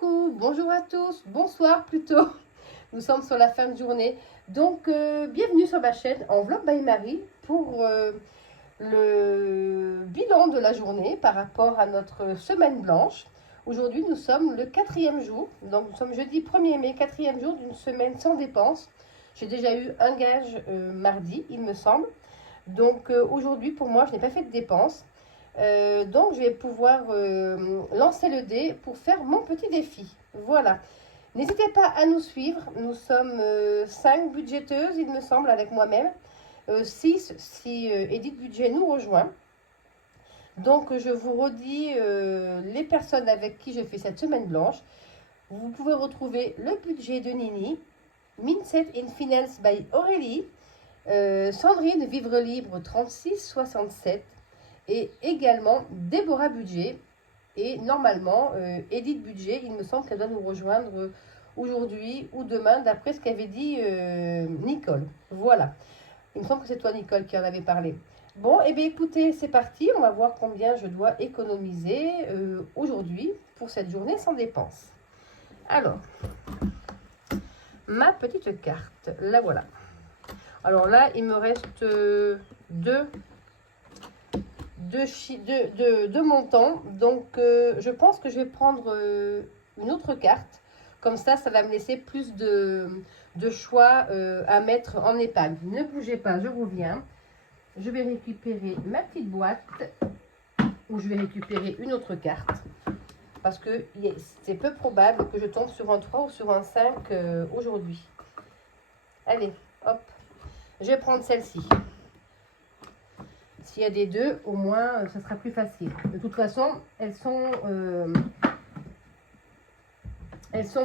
Coucou, bonjour à tous, bonsoir plutôt. Nous sommes sur la fin de journée. Donc, bienvenue sur ma chaîne en Vlog by Marie pour le bilan de la journée par rapport à notre semaine blanche. Aujourd'hui, nous sommes le 4e jour. Donc, nous sommes jeudi 1er mai, 4e jour d'une semaine sans dépenses. J'ai déjà eu un gage mardi, il me semble. Donc, aujourd'hui, pour moi, je n'ai pas fait de dépenses. Donc, je vais pouvoir lancer le dé pour faire mon petit défi. Voilà. N'hésitez pas à nous suivre. Nous sommes 5 budgéteuses, il me semble, avec moi-même. 6 si Edith Budget nous rejoint. Donc, je vous redis les personnes avec qui je fais cette semaine blanche. Vous pouvez retrouver le budget de Nini, Mindset in Finance by Aurélie, Sandrine Vivre Libre 3667 et également Déborah Budget. Et normalement, Edith Budget, il me semble qu'elle doit nous rejoindre aujourd'hui ou demain, d'après ce qu'avait dit Nicole. Voilà. Il me semble que c'est toi, Nicole, qui en avait parlé. Bon, et bien écoutez, c'est parti. On va voir combien je dois économiser aujourd'hui pour cette journée sans dépenses. Alors, ma petite carte, la voilà. Alors là, il me reste deux montants. Donc, je pense que je vais prendre une autre carte. Comme ça va me laisser plus de choix à mettre en épargne. Ne bougez pas, je reviens. Je vais récupérer ma petite boîte où je vais récupérer une autre carte. Parce que c'est peu probable que je tombe sur un 3 ou sur un 5 aujourd'hui. Allez, hop. Je vais prendre celle-ci. S'il y a des 2, au moins, ça sera plus facile. De toute façon, elles sont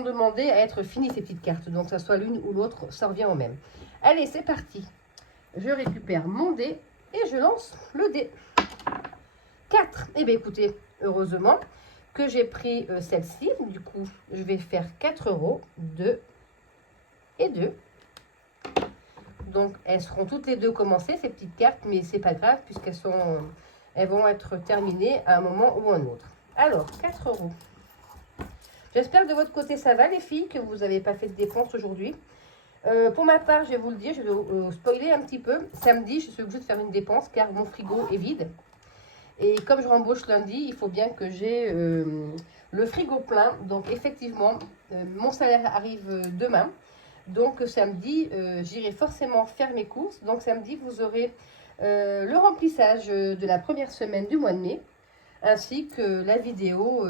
demandées à être finies, ces petites cartes. Donc, que ce soit l'une ou l'autre, ça revient au même. Allez, c'est parti. Je récupère mon dé et je lance le dé. 4. Eh bien, écoutez, heureusement que j'ai pris celle-ci. Du coup, je vais faire 4 €, 2 et 2. Donc, elles seront toutes les deux commencées, ces petites cartes, mais c'est pas grave elles vont être terminées à un moment ou un autre. Alors, 4 €. J'espère que de votre côté, ça va, les filles, que vous n'avez pas fait de dépenses aujourd'hui. Pour ma part, je vais vous le dire, je vais spoiler un petit peu. Samedi, je suis obligée de faire une dépense car mon frigo est vide. Et comme je rembauche lundi, il faut bien que j'ai le frigo plein. Donc, effectivement, mon salaire arrive demain. Donc, samedi, j'irai forcément faire mes courses. Donc, samedi, vous aurez le remplissage de la première semaine du mois de mai, ainsi que la vidéo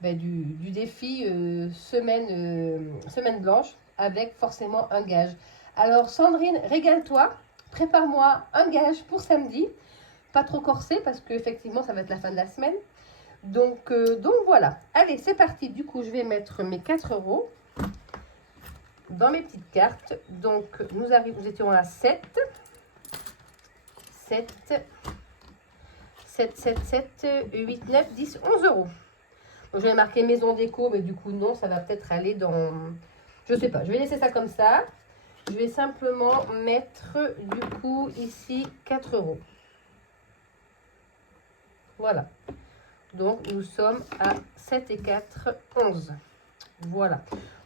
du défi semaine blanche, avec forcément un gage. Alors, Sandrine, régale-toi, prépare-moi un gage pour samedi. Pas trop corsé, parce qu'effectivement, ça va être la fin de la semaine. Donc voilà. Allez, c'est parti. Du coup, je vais mettre mes 4 € dans mes petites cartes. Donc, nous étions à 7, 8, 9, 10, 11 €. Donc, je vais marquer maison déco, mais du coup, non, ça va peut-être aller dans... Je sais pas, je vais laisser ça comme ça. Je vais simplement mettre, du coup, ici, 4 €. Voilà. Donc, nous sommes à 7 et 4, 11. Voilà.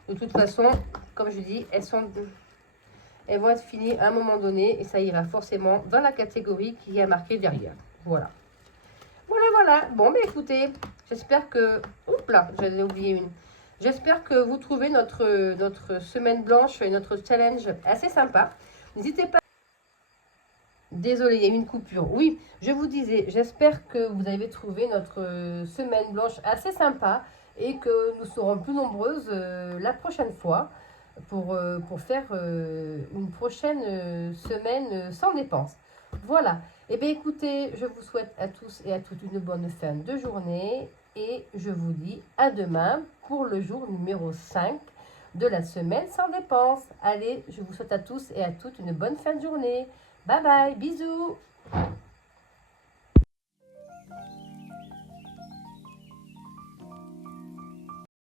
De toute façon, comme je dis, elles vont être finies à un moment donné et ça ira forcément dans la catégorie qui est marquée derrière. Voilà. Voilà. Bon, mais écoutez, j'espère que... Oups là, j'avais oublié une. J'espère que vous trouvez notre semaine blanche et notre challenge assez sympa. N'hésitez pas. Désolée, il y a eu une coupure. Oui, je vous disais, j'espère que vous avez trouvé notre semaine blanche assez sympa et que nous serons plus nombreuses la prochaine fois pour faire une prochaine semaine sans dépenses. Voilà. Eh bien, écoutez, je vous souhaite à tous et à toutes une bonne fin de journée et je vous dis à demain pour le jour numéro 5 de la semaine sans dépenses. Allez, je vous souhaite à tous et à toutes une bonne fin de journée. Bye bye, bisous.